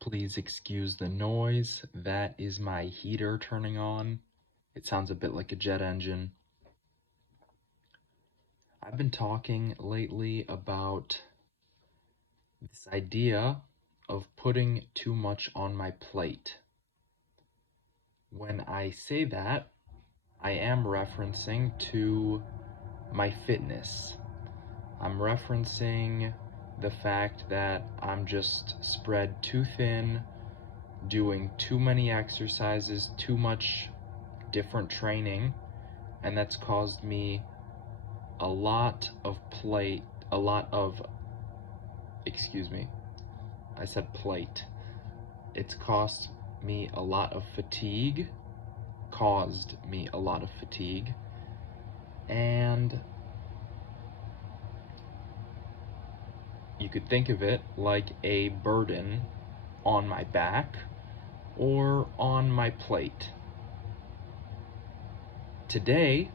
Please excuse the noise. That is my heater turning on. It sounds a bit like a jet engine. I've been talking lately about this idea of putting too much on my plate. When I say that, I am referencing to my fitness. I'm referencing the fact that I'm just spread too thin, doing too many exercises, too much different training, and that's caused me a lot of plate, a lot of, excuse me, I said plate. It's caused me a lot of fatigue, and you could think of it like a burden on my back or on my plate. Today,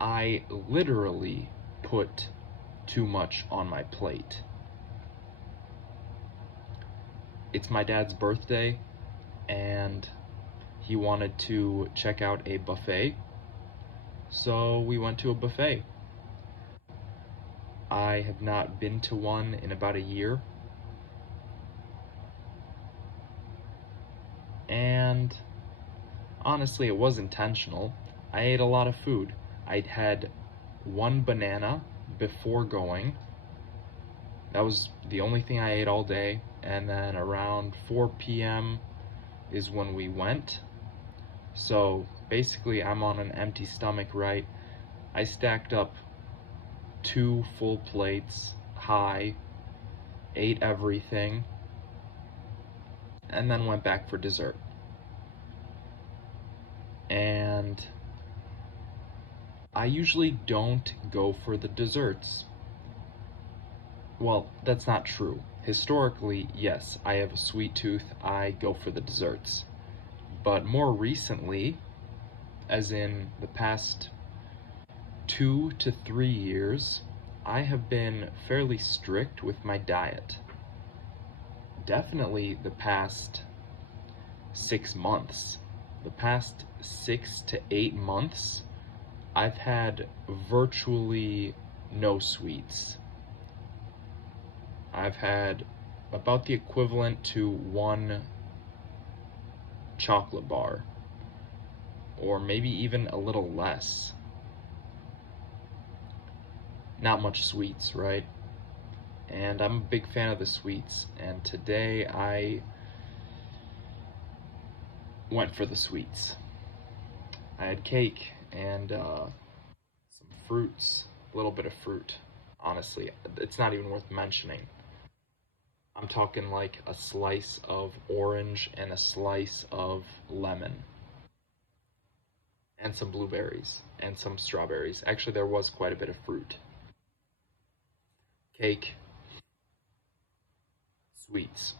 I literally put too much on my plate. It's my dad's birthday, and he wanted to check out a buffet, so we went to a buffet. I have not been to one in about a year, and honestly, it was intentional. I ate a lot of food. I'd had one banana before going. That was the only thing I ate all day, and then around 4 p.m. is when we went. So basically, I'm on an empty stomach, right? I stacked up 2 full plates high, ate everything, and then went back for dessert. And I usually don't go for the desserts. Well, that's not true. Historically, yes, I have a sweet tooth, I go for the desserts. But more recently, as in the past 2 to 3 years, I have been fairly strict with my diet. Definitely the past 6 months. The past 6 to 8 months, I've had virtually no sweets. I've had about the equivalent to 1 chocolate bar, or maybe even a little less. Not much sweets, right? And I'm a big fan of the sweets, and today I went for the sweets. I had cake and some fruits, a little bit of fruit. Honestly, it's not even worth mentioning. I'm talking like a slice of orange and a slice of lemon, and some blueberries and some strawberries. Actually, there was quite a bit of fruit. Cake, sweets,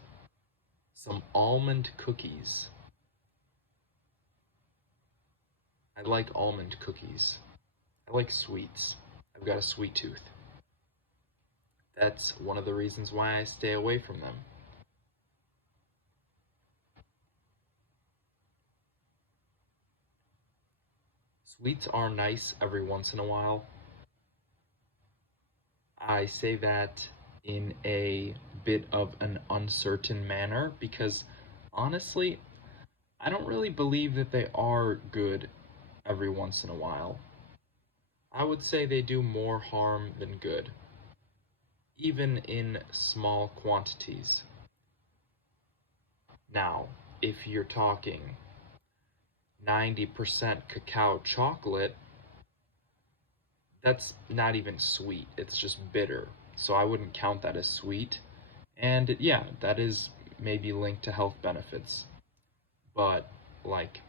some almond cookies. I like almond cookies. I like sweets. I've got a sweet tooth. That's one of the reasons why I stay away from them. Sweets are nice every once in a while. I say that in a bit of an uncertain manner because honestly, I don't really believe that they are good every once in a while. I would say they do more harm than good, even in small quantities. Now, if you're talking 90% cacao chocolate, that's not even sweet, it's just bitter. So I wouldn't count that as sweet. And yeah, that is maybe linked to health benefits. But like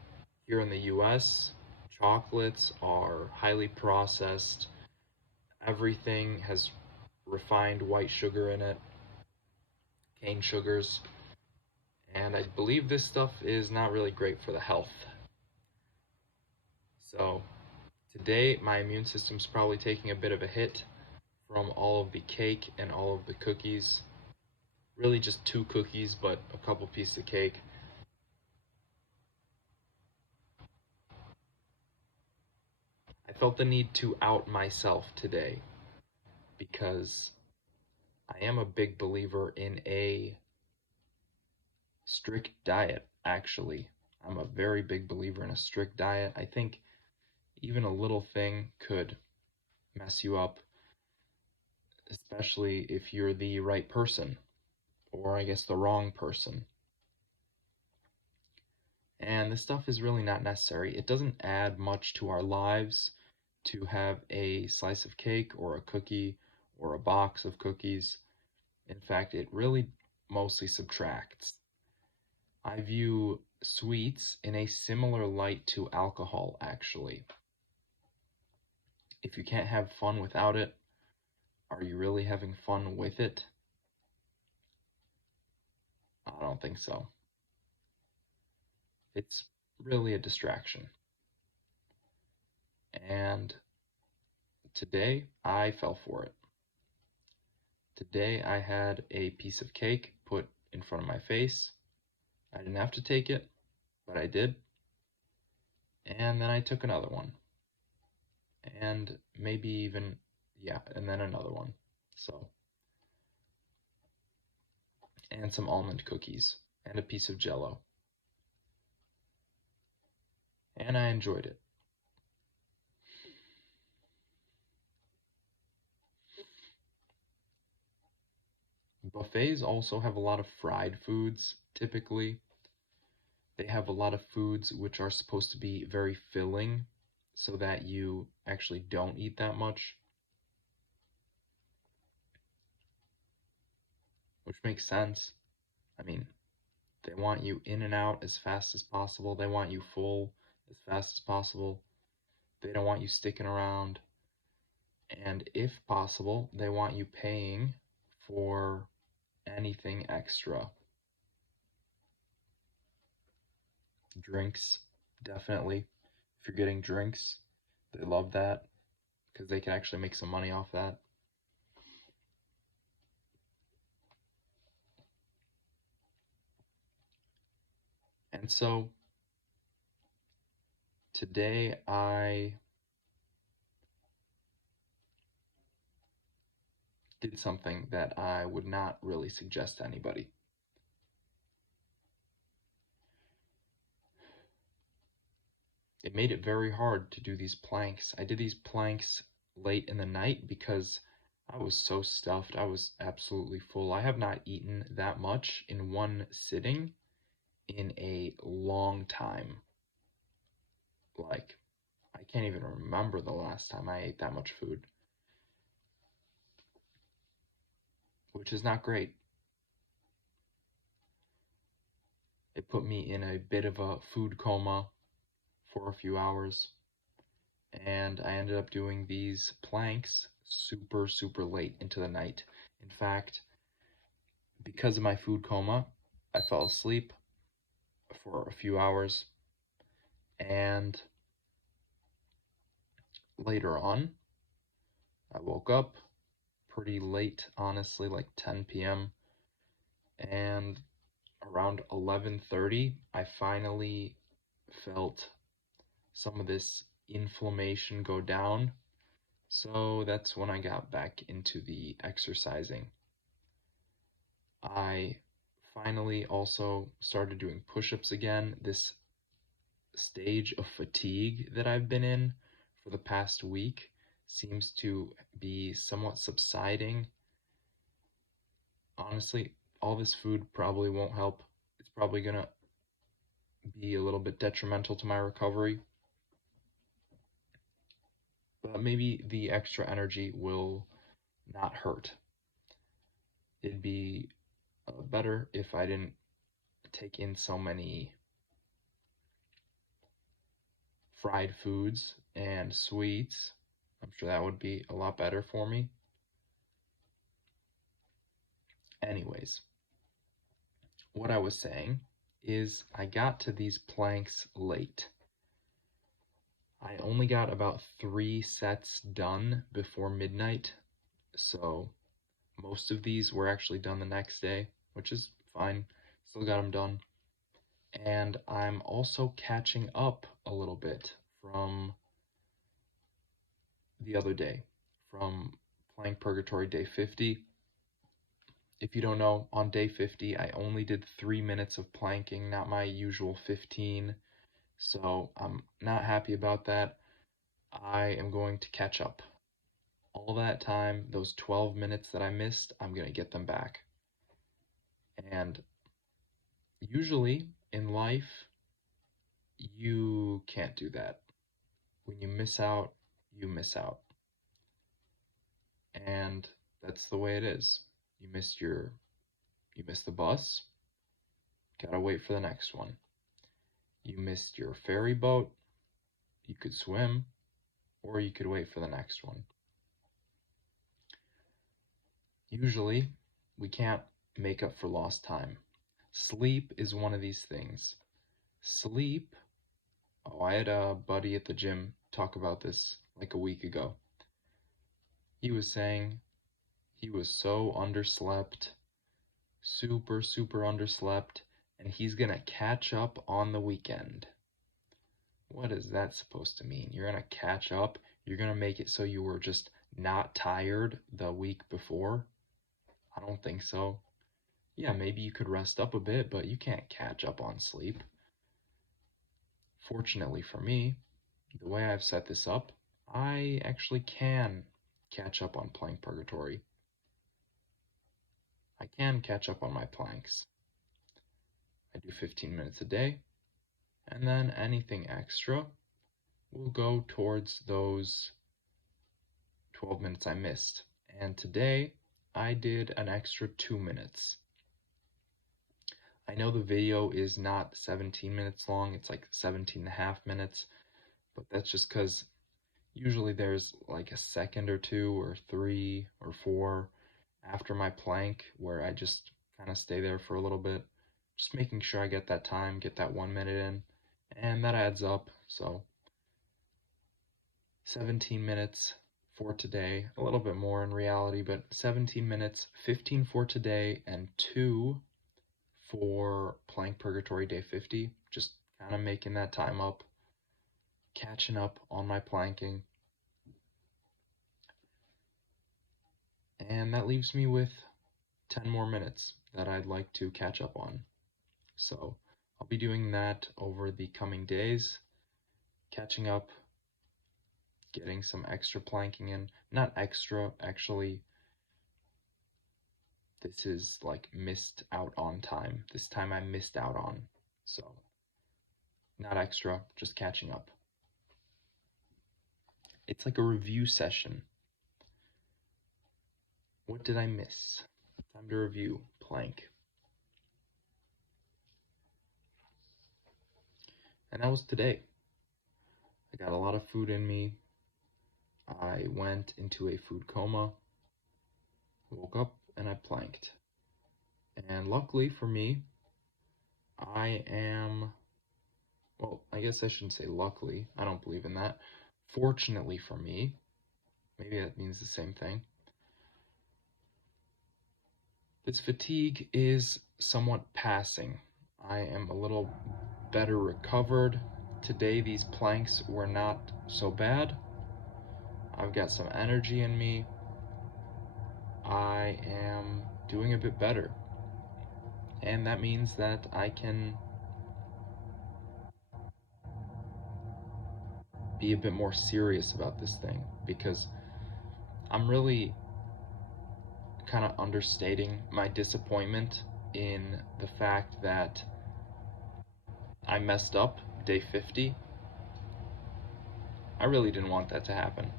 here in the US, chocolates are highly processed. Everything has refined white sugar in it, cane sugars, and I believe this stuff is not really great for the health. So today my immune system's probably taking a bit of a hit from all of the cake and all of the cookies. Really just 2 cookies, but a couple pieces of cake. I felt the need to out myself today because I am a big believer in a strict diet, actually. I'm a very big believer in a strict diet. I think even a little thing could mess you up, especially if you're the right person, or I guess the wrong person. And this stuff is really not necessary. It doesn't add much to our lives to have a slice of cake or a cookie or a box of cookies. In fact, it really mostly subtracts. I view sweets in a similar light to alcohol, actually. If you can't have fun without it, are you really having fun with it? I don't think so. It's really a distraction. And today I fell for it. Today I had a piece of cake put in front of my face. I didn't have to take it, but I did. And then I took another one. And maybe even, yeah, and then another one. So, and some almond cookies and a piece of jello. And I enjoyed it. Buffets also have a lot of fried foods, typically. They have a lot of foods which are supposed to be very filling so that you actually don't eat that much, which makes sense. I mean, they want you in and out as fast as possible. They want you full as fast as possible. They don't want you sticking around. And if possible, they want you paying for anything extra. Drinks, definitely. If you're getting drinks, they love that because they can actually make some money off that. And so today I did something that I would not really suggest to anybody. It made it very hard to do these planks. I did these planks late in the night because I was so stuffed. I was absolutely full. I have not eaten that much in one sitting in a long time. Like, I can't even remember the last time I ate that much food, which is not great. It put me in a bit of a food coma for a few hours, and I ended up doing these planks super, super late into the night. In fact, because of my food coma, I fell asleep for a few hours, and later on, I woke up pretty late, honestly, like 10 p.m., and around 11:30, I finally felt some of this inflammation go down. So that's when I got back into the exercising. I finally also started doing push-ups again. This stage of fatigue that I've been in for the past week seems to be somewhat subsiding. Honestly, all this food probably won't help. It's probably gonna be a little bit detrimental to my recovery. But maybe the extra energy will not hurt. It'd be better if I didn't take in so many fried foods and sweets. I'm sure that would be a lot better for me. Anyways, what I was saying is I got to these planks late. I only got about 3 sets done before midnight, so most of these were actually done the next day. which is fine. Still got them done. And I'm also catching up a little bit from the other day, from playing Purgatory day 50. If you don't know, on day 50, I only did 3 minutes of planking, not my usual 15. So I'm not happy about that. I am going to catch up. All that time, those 12 minutes that I missed, I'm going to get them back. And usually in life, you can't do that. When you miss out, you miss out. And that's the way it is. You missed the bus, gotta wait for the next one. You missed your ferry boat, you could swim, or you could wait for the next one. Usually, we can't make up for lost time. Sleep is one of these things. Sleep, I had a buddy at the gym talk about this like a week ago. He was saying he was so underslept, super underslept, and he's gonna catch up on the weekend. What is that supposed to mean? You're gonna catch up? You're gonna make it so you were just not tired the week before? I don't think so. Yeah, maybe you could rest up a bit, but you can't catch up on sleep. Fortunately for me, the way I've set this up, I actually can catch up on playing Purgatory. I can catch up on my planks. I do 15 minutes a day, and then anything extra will go towards those 12 minutes I missed. And today, I did an extra 2 minutes. I know the video is not 17 minutes long, it's like 17 and a half minutes, but that's just because usually there's like a second or two or 3 or 4 after my plank where I just kind of stay there for a little bit, just making sure I get that time, get that 1 minute in, and that adds up. So 17 minutes for today, a little bit more in reality, but 17 minutes, 15 for today, and 2 for playing Purgatory day 50, just kind of making that time up, catching up on my planking. And that leaves me with 10 more minutes that I'd like to catch up on. So I'll be doing that over the coming days, catching up, getting some extra planking in. Not extra, actually, this is like missed out on time. This time I missed out on. So, not extra, just catching up. It's like a review session. What did I miss? Time to review. Plank. And that was today. I got a lot of food in me. I went into a food coma, woke up, and I planked. And luckily for me, I guess I shouldn't say luckily, I don't believe in that. Fortunately for me, maybe that means the same thing. This fatigue is somewhat passing. I am a little better recovered. Today these planks were not so bad. I've got some energy in me. I am doing a bit better. And that means that I can be a bit more serious about this thing, because I'm really kind of understating my disappointment in the fact that I messed up day 50. I really didn't want that to happen.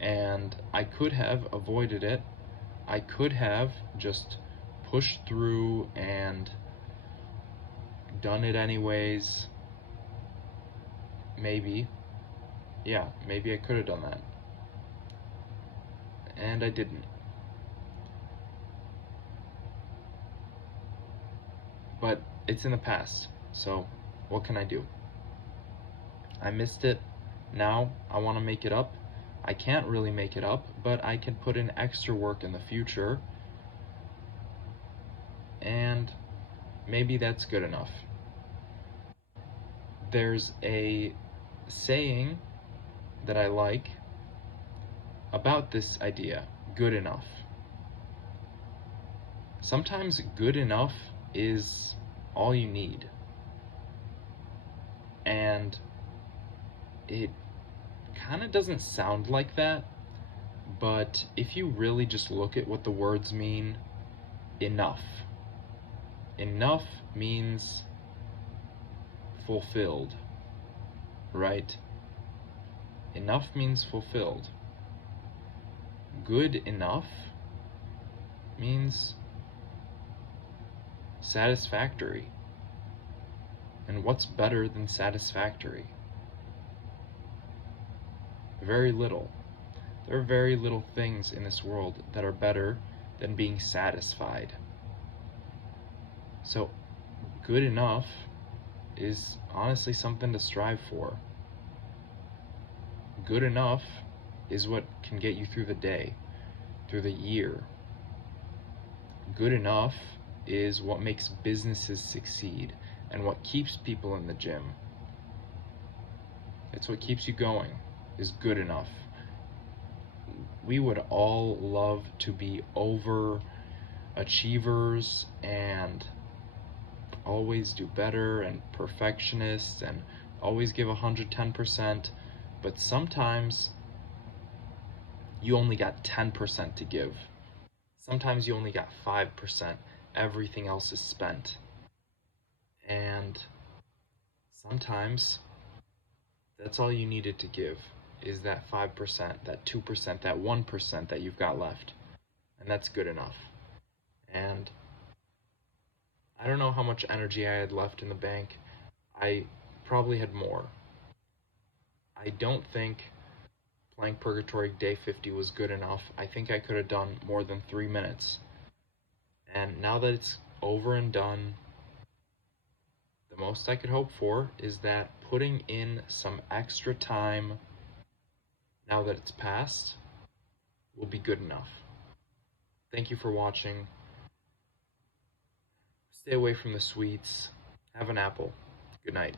And I could have avoided it. I could have just pushed through and done it anyways. Maybe. Yeah, maybe I could have done that. And I didn't. But it's in the past, so what can I do? I missed it. Now I want to make it up. I can't really make it up, but I can put in extra work in the future and maybe that's good enough. There's a saying that I like about this idea, good enough. Sometimes good enough is all you need. And it kind of doesn't sound like that, but if you really just look at what the words mean, enough. Enough means fulfilled, right? Enough means fulfilled. Good enough means satisfactory. And what's better than satisfactory? Very little. There are very little things in this world that are better than being satisfied. So, good enough is honestly something to strive for. Good enough is what can get you through the day, through the year. Good enough is what makes businesses succeed and what keeps people in the gym. It's what keeps you going, is good enough. We would all love to be overachievers and always do better and perfectionists and always give 110%, but sometimes you only got 10% to give. Sometimes you only got 5%. Everything else is spent. And sometimes that's all you needed to give is that 5%, that 2%, that 1% that you've got left. And that's good enough. And I don't know how much energy I had left in the bank. I probably had more. I don't think playing Purgatory Day 50 was good enough. I think I could have done more than 3 minutes. And now that it's over and done, the most I could hope for is that putting in some extra time now that it's passed will be good enough. Thank you for watching. Stay away from the sweets. Have an apple. Good night.